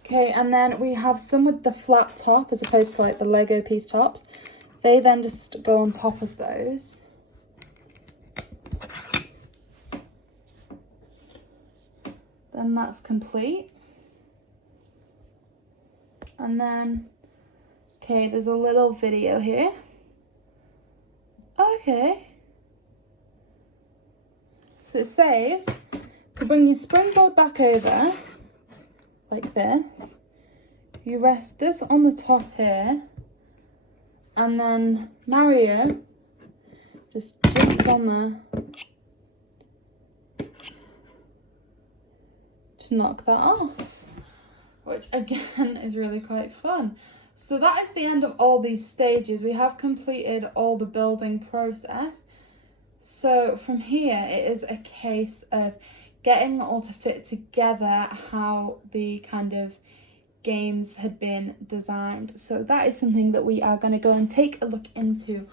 Okay, and then we have some with the flat top as opposed to like the Lego piece tops. They then just go on top of those. Then that's complete. And then, okay, there's a little video here. Okay. So it says to bring your springboard back over, like this. You rest this on the top here, and then Mario just jumps on there to knock that off, which again is really quite fun. So that is the end of all these stages. We have completed all the building process. So from here, it is a case of getting it all to fit together how the kind of games had been designed. So that is something that we are going to go and take a look into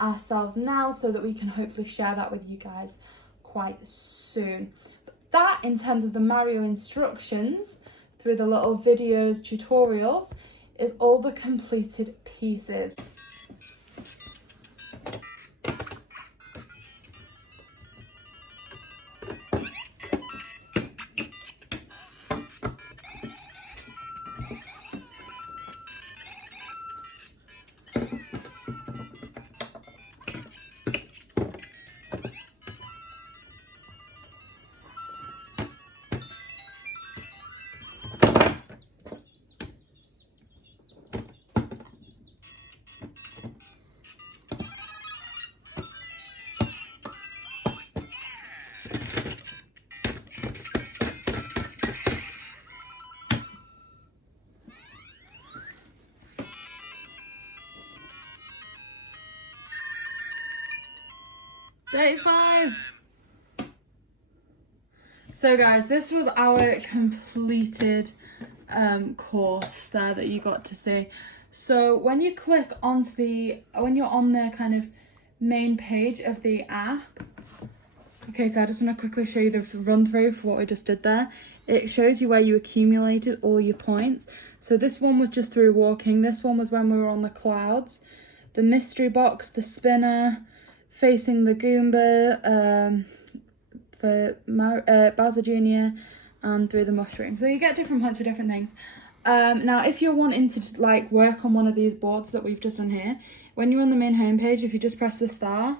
ourselves now, so that we can hopefully share that with you guys quite soon. But that, in terms of the Mario instructions through the little videos, tutorials, is all the completed pieces. Day 5. So guys, this was our completed course there that you got to see. So when you click onto when you're on the kind of main page of the app, okay, so I just want to quickly show you the run through for what we just did there. It shows you where you accumulated all your points. So this one was just through walking. This one was when we were on the clouds. The mystery box, the spinner, facing the Goomba, for Bowser Jr. and through the mushroom. So you get different points for different things. Now, if you're wanting to like work on one of these boards that we've just done here, when you're on the main homepage, if you just press the star,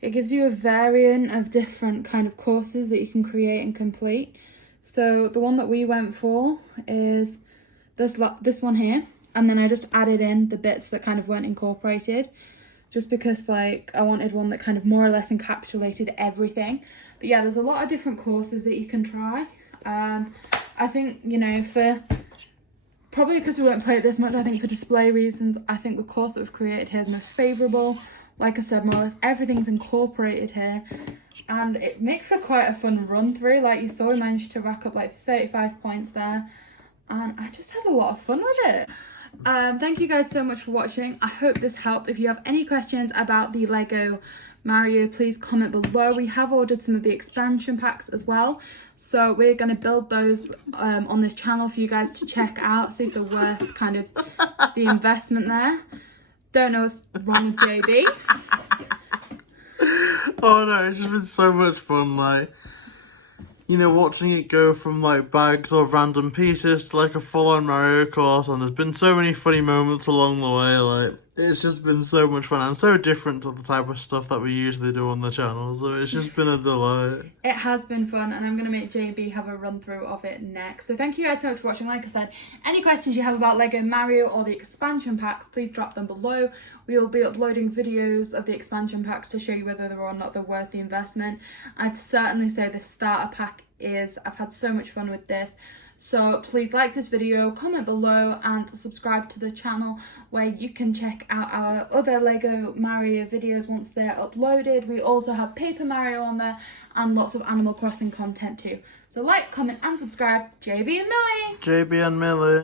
it gives you a variant of different kind of courses that you can create and complete. So the one that we went for is this one here, and then I just added in the bits that kind of weren't incorporated, just because like I wanted one that kind of more or less encapsulated everything. But yeah, there's a lot of different courses that you can try. I think, you know, for probably because we won't play it this much, I think for display reasons, I think the course that we've created here is most favourable. Like I said, more or less everything's incorporated here, and it makes for quite a fun run through. Like you saw, we managed to rack up like 35 points there, and I just had a lot of fun with it. Thank you guys so much for watching. I hope this helped. If you have any questions about the Lego Mario, please comment below. We have ordered some of the expansion packs as well, so we're going to build those on this channel for you guys to check out, see if they're worth kind of the investment there. Don't know what's wrong with JB. Oh no, it's just been so much fun, like, you know, watching it go from like bags of random pieces to like a full-on Mario course, and there's been so many funny moments along the way. Like, it's just been so much fun and so different to the type of stuff that we usually do on the channel, so it's just been a delight. It has been fun, and I'm going to make JB have a run through of it next. So thank you guys so much for watching. Like I said, any questions you have about Lego Mario or the expansion packs, please drop them below. We will be uploading videos of the expansion packs to show you whether or not they're worth the investment. I'd certainly say the starter pack is. I've had so much fun with this. So please like this video, comment below, and subscribe to the channel where you can check out our other Lego Mario videos once they're uploaded. We also have Paper Mario on there and lots of Animal Crossing content too. So like, comment and subscribe. JB and Millie! JB and Millie.